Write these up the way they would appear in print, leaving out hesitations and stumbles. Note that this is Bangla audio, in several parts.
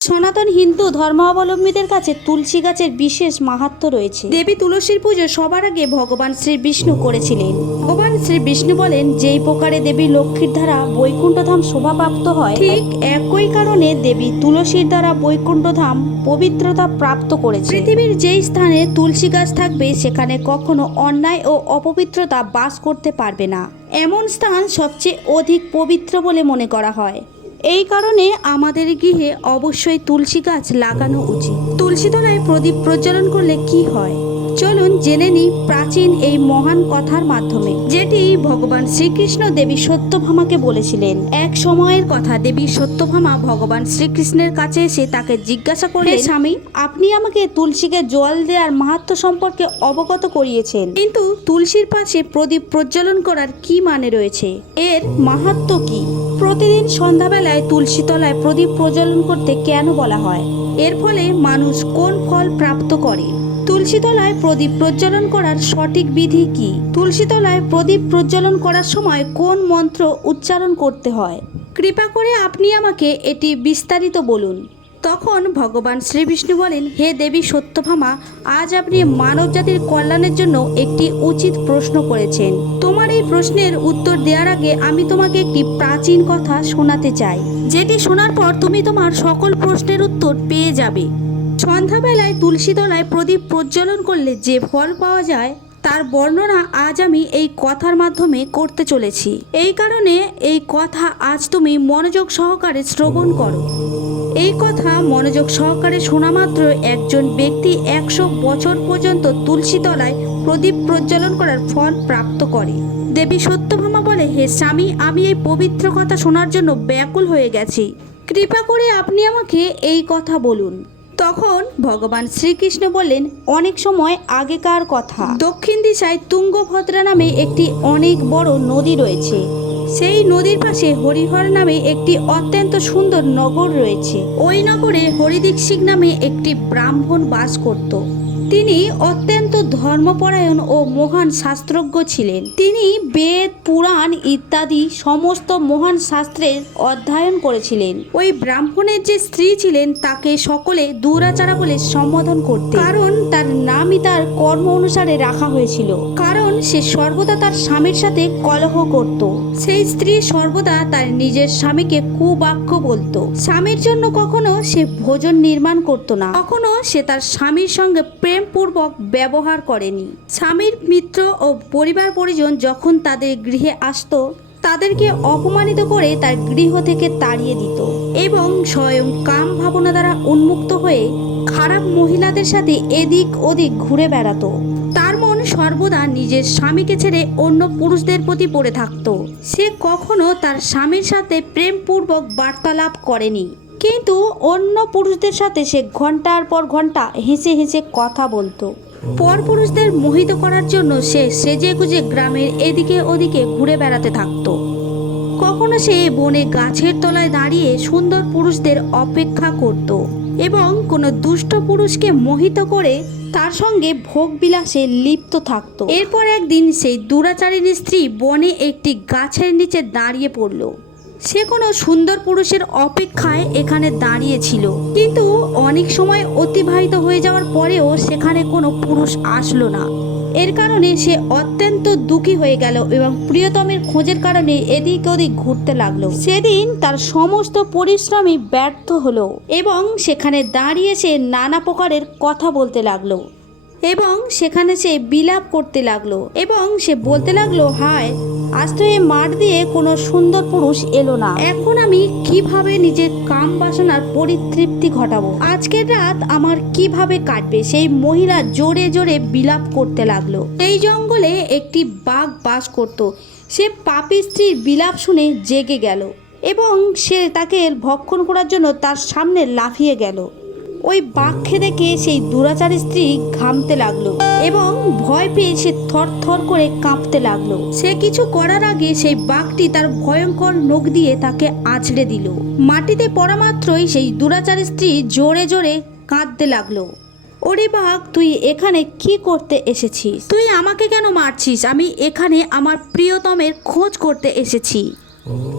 সনাতন হিন্দু ধর্মাবলম্বীদের কাছে তুলসী গাছের বিশেষ মাহাত্ম্য রয়েছে। দেবী তুলসীর পুজো সবার আগে ভগবান শ্রী বিষ্ণু করেছিলেন। ভগবান শ্রী বিষ্ণু বলেন, যেই প্রকারে দেবী লক্ষ্মীর দ্বারা বৈকুণ্ঠধাম শোভাপ্রাপ্ত হয়, ঠিক একই কারণে দেবী তুলসীর দ্বারা বৈকুণ্ঠধাম পবিত্রতা প্রাপ্ত করেছে। পৃথিবীর যেই স্থানে তুলসী গাছ থাকবে সেখানে কখনো অন্যায় ও অপবিত্রতা বাস করতে পারবে না। এমন স্থান সবচেয়ে অধিক পবিত্র বলে মনে করা হয়। এই কারণে আমাদের গৃহে অবশ্যই তুলসী গাছ লাগানো উচিত। তুলসী তলায় প্রদীপ প্রজ্বলন করলে কি হয়, চলুন জেনে নিই প্রাচীন এই মহান কথার মাধ্যমে, যেটি ভগবান শ্রীকৃষ্ণ দেবী সত্যভামাকে বলেছিলেন। এক সময়ের কথা, দেবী সত্যভামা ভগবান শ্রীকৃষ্ণের কাছে এসে তাকে জিজ্ঞাসা করলেন, স্বামী, আপনি আমাকে তুলসীকে জল দেওয়ার মাহাত্ম্য সম্পর্কে অবগত করিয়েছেন, কিন্তু তুলসীর পাশে প্রদীপ প্রজ্বলন করার কি মানে রয়েছে, এর মাহাত্ম্য কি? প্রতিদিন সন্ধ্যাবেলায় তুলসী তলায় প্রদীপ প্রজ্বলন করতে কেন বলা হয়? এর ফলে মানুষ কোন ফল প্রাপ্ত করে? তুলসী তলায় প্রদীপ প্রজ্বলন করার সঠিক বিধি কি? তুলসী তলায় প্রদীপ প্রজ্বলন করার সময় কোন মন্ত্র উচ্চারণ করতে হয়? কৃপা করে আপনি আমাকে এটি বিস্তারিত বলুন। তখন ভগবান শ্রীবিষ্ণু বলেন, হে দেবী সত্যভামা, আজ আপনি মানব জাতির কল্যাণের জন্য একটি উচিত প্রশ্ন করেছেন। তোমার এই প্রশ্নের উত্তর দেওয়ার আগে আমি তোমাকে একটি প্রাচীন কথা শোনাতে চাই, যেটি শোনার পর তুমি তোমার সকল প্রশ্নের উত্তর পেয়ে যাবে। সন্ধ্যাবেলায় তুলসী তলায় প্রদীপ প্রজ্বলন করলে যে ফল পাওয়া যায় তার বর্ণনা আজ আমি এই কথার মাধ্যমে করতে চলেছি। এই কারণে এই কথা আজ তুমি মনোযোগ সহকারে শ্রবণ করো। এই কথা মনোযোগ সহকারে শোনা মাত্র একজন ব্যক্তি 100 বছর পর্যন্ত তুলসী তলায় প্রদীপ প্রজ্বলন করার ফল প্রাপ্ত করে। দেবী সত্যভামা বলে, হে স্বামী, আমি এই পবিত্র কথা শোনার জন্য ব্যাকুল হয়ে গেছি। কৃপা করে আপনি আমাকে এই কথা বলুন। তখন ভগবান শ্রীকৃষ্ণ বললেন, অনেক সময় আগেকার কথা, দক্ষিণ দিশায় তুঙ্গভদ্রা নামে একটি অনেক বড় নদী রয়েছে। সেই নদীর পাশে হরিহর নামে একটি অত্যন্ত সুন্দর নগর রয়েছে। ওই নগরে হরিদীক্ষিত নামে একটি ব্রাহ্মণ বাস করত। তিনি অত্যন্ত ধর্মপরায়ণ ও মহান শাস্ত্রজ্ঞ ছিলেন। তিনি বেদ, পুরাণ ইত্যাদি সমস্ত মহান শাস্ত্রের অধ্যয়ন করেছিলেন। ওই ব্রাহ্মণের যে স্ত্রী ছিলেন তাকে সকলে দুরাচারা বলে সম্বোধন করত, কারণ তার নামই তার কর্ম অনুসারে রাখা হয়েছিল। কারণ সে সর্বদা তার স্বামীর সাথে কলহ করত। সেই স্ত্রী সর্বদা তার নিজের স্বামীকে কুবাক্য বলতো। স্বামীর জন্য কখনো সে ভোজন নির্মাণ করত না, কখনো সে তার স্বামীর সঙ্গে প্রেমপূর্বক ব্যবহার করেনি। স্বামীর মিত্র ও পরিবার পরিজন যখন তাদের গৃহে আসতো, তাদেরকে অপমানিত করে তার গৃহ থেকে তাড়িয়ে দিত এবং স্বয়ং কাম ভাবনা দ্বারা উন্মুক্ত হয়ে খারাপ মহিলাদের সাথে এদিক ওদিক ঘুরে বেড়াতো। তার মন সর্বদা নিজের স্বামীকে ছেড়ে অন্য পুরুষদের প্রতি পড়ে থাকতো। সে কখনো তার স্বামীর সাথে প্রেমপূর্বক বার্তালাপ করেনি, কিন্তু অন্য পুরুষদের সাথে সে ঘন্টার পর ঘন্টা হেসে হেসে কথা বলতো। পরপুরুষদের মোহিত করার জন্য সে সেজে গুজে গ্রামের এদিকে ওদিকে ঘুরে বেড়াতে থাকতো। কখনো সে বনে গাছের তলায় দাঁড়িয়ে সুন্দর পুরুষদের অপেক্ষা করত এবং কোনো দুষ্ট পুরুষকে মোহিত করে তার সঙ্গে ভোগ বিলাসে লিপ্ত থাকত। এরপর একদিন সেই দুরাচারিণী স্ত্রী বনে একটি গাছের নিচে দাঁড়িয়ে পড়ল। সে কোনো সুন্দর পুরুষের অপেক্ষায় এখানে দাঁড়িয়েছিল, কিন্তু অনেক সময় অতিবাহিত হয়ে যাওয়ার পরেও সেখানে কোনো পুরুষ আসলো না। এর কারণে সে অত্যন্ত দুঃখী হয়ে গেল এবং প্রিয়তমের খোঁজের কারণে এদিক ওদিক ঘুরতে লাগলো। সেদিন তার সমস্ত পরিশ্রমই ব্যর্থ হলো এবং সেখানে দাঁড়িয়ে সে নানা প্রকারের কথা বলতে লাগলো এবং সেখানে সে বিলাপ করতে লাগলো এবং সে বলতে লাগলো, হায়, আজ তো এই মাঠ দিয়ে কোনো সুন্দর পুরুষ এলো না। এখন আমি কিভাবে নিজের কাম বাসনার পরিতৃপ্তি ঘটাবো? আজকের রাত আমার কিভাবে কাটবে? সেই মহিলা জোরে জোরে বিলাপ করতে লাগলো। এই জঙ্গলে একটি বাঘ বাস করত। সে পাপী স্ত্রীর বিলাপ শুনে জেগে গেল এবং সে তাকে ভক্ষণ করার জন্য তার সামনে লাফিয়ে গেল। ওই বাঘকে দেখে সেই দুরাচারী স্ত্রী ঘামতে লাগলো এবং ভয় পেয়ে সে থর থর করে কাঁপতে লাগলো। সে কিছু করার আগে সেই বাঘটি তার ভয়ঙ্কর নখ দিয়ে তাকে আছড়ে দিল। মাটিতে পড়া মাত্রই সেই দুরাচারী স্ত্রী জোরে জোরে কাঁদতে লাগলো, ওরে বাঘ, তুই এখানে কি করতে এসেছিস? তুই আমাকে কেন মারছিস? আমি এখানে আমার প্রিয়তমের খোঁজ করতে এসেছি।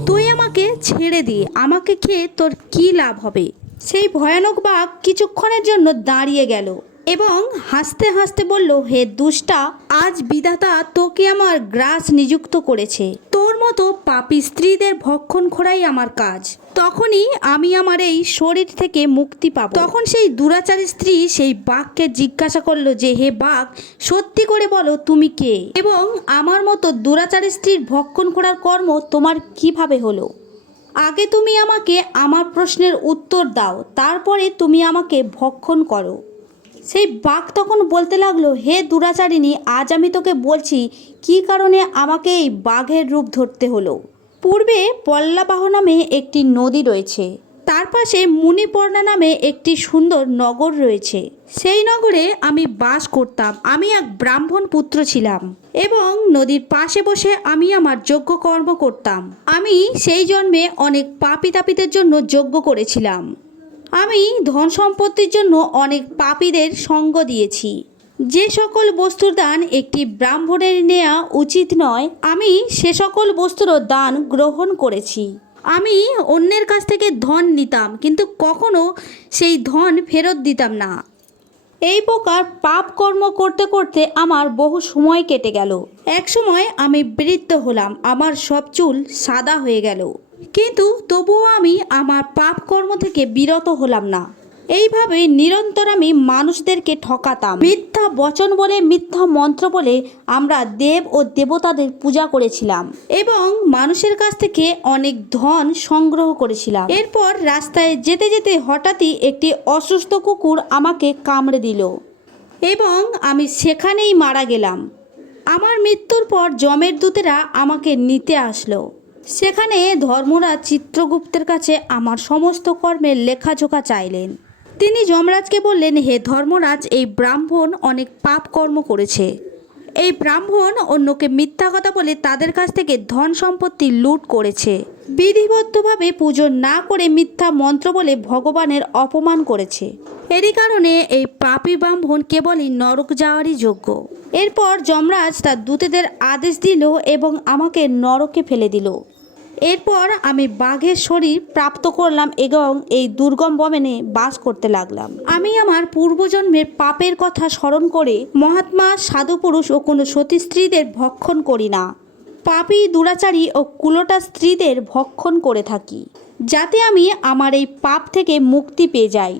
তুই আমাকে ছেড়ে দে, আমাকে খেয়ে তোর কি লাভ হবে? সেই ভয়ানক বাঘ কিছুক্ষণের জন্য দাঁড়িয়ে গেল এবং হাসতে হাসতে বলল, হে দুষ্টা, আজ বিধাতা তোকে আমার গ্রাস নিযুক্ত করেছে। তোর মতো পাপী স্ত্রীদের ভক্ষণ করাই আমার কাজ। তখনই আমি আমার এই শরীর থেকে মুক্তি পাব। তখন সেই দুরাচারী স্ত্রী সেই বাঘকে জিজ্ঞাসা করলো যে, হে বাঘ, সত্যি করে বলো তুমি কে এবং আমার মতো দুরাচারী স্ত্রীর ভক্ষণ করার কর্ম তোমার কিভাবে হলো? আগে তুমি আমাকে আমার প্রশ্নের উত্তর দাও, তারপরে তুমি আমাকে ভক্ষণ করো। সেই বাঘ তখন বলতে লাগলো, হে দুরাচারিণী, আজ আমি তোকে বলছি কী কারণে আমাকে এই বাঘের রূপ ধরতে হলো। পূর্বে পল্লাবাহ নামে একটি নদী রয়েছে, তার পাশে মুনিপর্ণা নামে একটি সুন্দর নগর রয়েছে। সেই নগরে আমি বাস করতাম। আমি এক ব্রাহ্মণ পুত্র ছিলাম এবং নদীর পাশে বসে আমি আমার যজ্ঞ কর্ম করতাম। আমি সেই জন্মে অনেক পাপী তাপীদের জন্য যজ্ঞ করেছিলাম। আমি ধন সম্পত্তির জন্য অনেক পাপীদের সঙ্গ দিয়েছি। যে সকল বস্তুর দান একটি ব্রাহ্মণের নেওয়া উচিত নয়, আমি সে সকল বস্তুরও দান গ্রহণ করেছি। আমি অন্যের কাছ থেকে ধন নিতাম, কিন্তু কখনো সেই ধন ফেরত দিতাম না। এই প্রকার পাপ কর্ম করতে করতে আমার বহু সময় কেটে গেল। এক সময় আমি বৃদ্ধ হলাম, আমার সব চুল সাদা হয়ে গেল, কিন্তু তবুও আমি আমার পাপ কর্ম থেকে বিরত হলাম না। এইভাবে নিরন্তর আমি মানুষদেরকে ঠকাতাম। মিথ্যা বচন বলে, মিথ্যা মন্ত্র বলে আমরা দেব ও দেবতাদের পূজা করেছিলাম এবং মানুষের কাছ থেকে অনেক ধন সংগ্রহ করেছিলাম। এরপর রাস্তায় যেতে যেতে হঠাৎই একটি অসুস্থ কুকুর আমাকে কামড়ে দিল এবং আমি সেখানেই মারা গেলাম। আমার মৃত্যুর পর যমের দূতেরা আমাকে নিতে আসলো। সেখানে ধর্মরাজ চিত্রগুপ্তের কাছে আমার সমস্ত কর্মের লেখাজোখা চাইলেন। তিনি যমরাজকে বললেন, হে ধর্মরাজ, এই ব্রাহ্মণ অনেক পাপ কর্ম করেছে। এই ব্রাহ্মণ অন্যকে মিথ্যা কথা বলে তাদের কাছ থেকে ধন সম্পত্তি লুট করেছে। বিধিবদ্ধভাবে পুজো না করে মিথ্যা মন্ত্র বলে ভগবানের অপমান করেছে। এরই কারণে এই পাপী ব্রাহ্মণ কেবলই নরক যাওয়ারই যোগ্য। এরপর যমরাজ তার দূতেদের আদেশ দিল এবং আমাকে নরকে ফেলে দিল। এরপর আমি বাঘের শরীর প্রাপ্ত করলাম এবং এই দুর্গম বনে বাস করতে লাগলাম। আমি আমার পূর্বজন্মের পাপের কথা স্মরণ করে মহাত্মা, সাধু পুরুষ ও কোনো সতী স্ত্রীদের ভক্ষণ করি না। পাপী, দুরাচারী ও কুলটা স্ত্রীদের ভক্ষণ করে থাকি, যাতে আমি আমার এই পাপ থেকে মুক্তি পেয়ে যাই।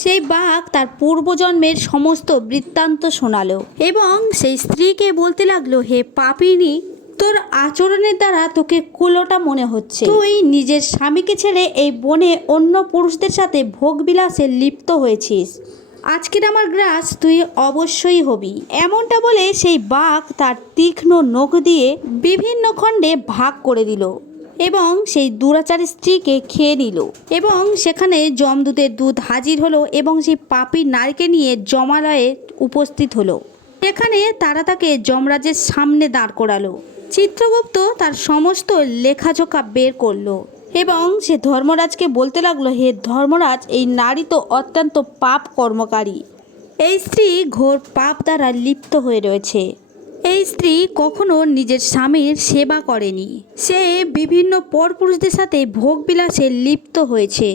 সেই বাঘ তার পূর্বজন্মের সমস্ত বৃত্তান্ত শোনালো এবং সেই স্ত্রীকে বলতে লাগলো, হে পাপিনী, তোর আচরণের দ্বারা তোকে কুলোটা মনে হচ্ছে। তুই নিজের স্বামীকে ছেড়ে এই বনে অন্য পুরুষদের সাথে ভোগবিলাসে লিপ্ত হয়েছিস। আজকের আমার গ্রাস তুই অবশ্যই হবি। এমনটা বলে সেই বাঘ তার তীক্ষ্ণ নখ দিয়ে বিভিন্ন খণ্ডে ভাগ করে দিল এবং সেই দুরাচারী স্ত্রীকে খেয়ে নিল। এবং সেখানে যমদূতের দূত হাজির হলো এবং সেই পাপী নারীকে নিয়ে যমালয়ে উপস্থিত হলো। সেখানে তারা তাকে যমরাজের সামনে দাঁড় করালো। চিত্রগুপ্ত তার সমস্ত লেখাজোখা বের করলো এবং সে ধর্মরাজকে বলতে লাগলো, হে ধর্মরাজ, এই নারী তো অত্যন্ত পাপ কর্মকারী। এই স্ত্রী ঘোর পাপ দ্বারা লিপ্ত হয়ে রয়েছে। এই স্ত্রী কখনো নিজের স্বামীর সেবা করেনি। সে বিভিন্ন পরপুরুষদের সাথে ভোগবিলাসে লিপ্ত হয়েছে।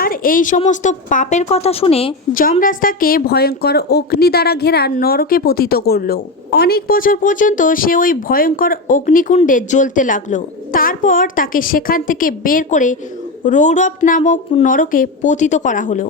আর এই সমস্ত পাপের কথা শুনে যমরাজ তাকে ভয়ঙ্কর অগ্নি দ্বারা ঘেরা নরকে পতিত করলো। অনেক বছর পর্যন্ত সে ওই ভয়ঙ্কর অগ্নিকুণ্ডে জ্বলতে লাগলো। তারপর তাকে সেখান থেকে বের করে রৌরব নামক নরকে পতিত করা হলো।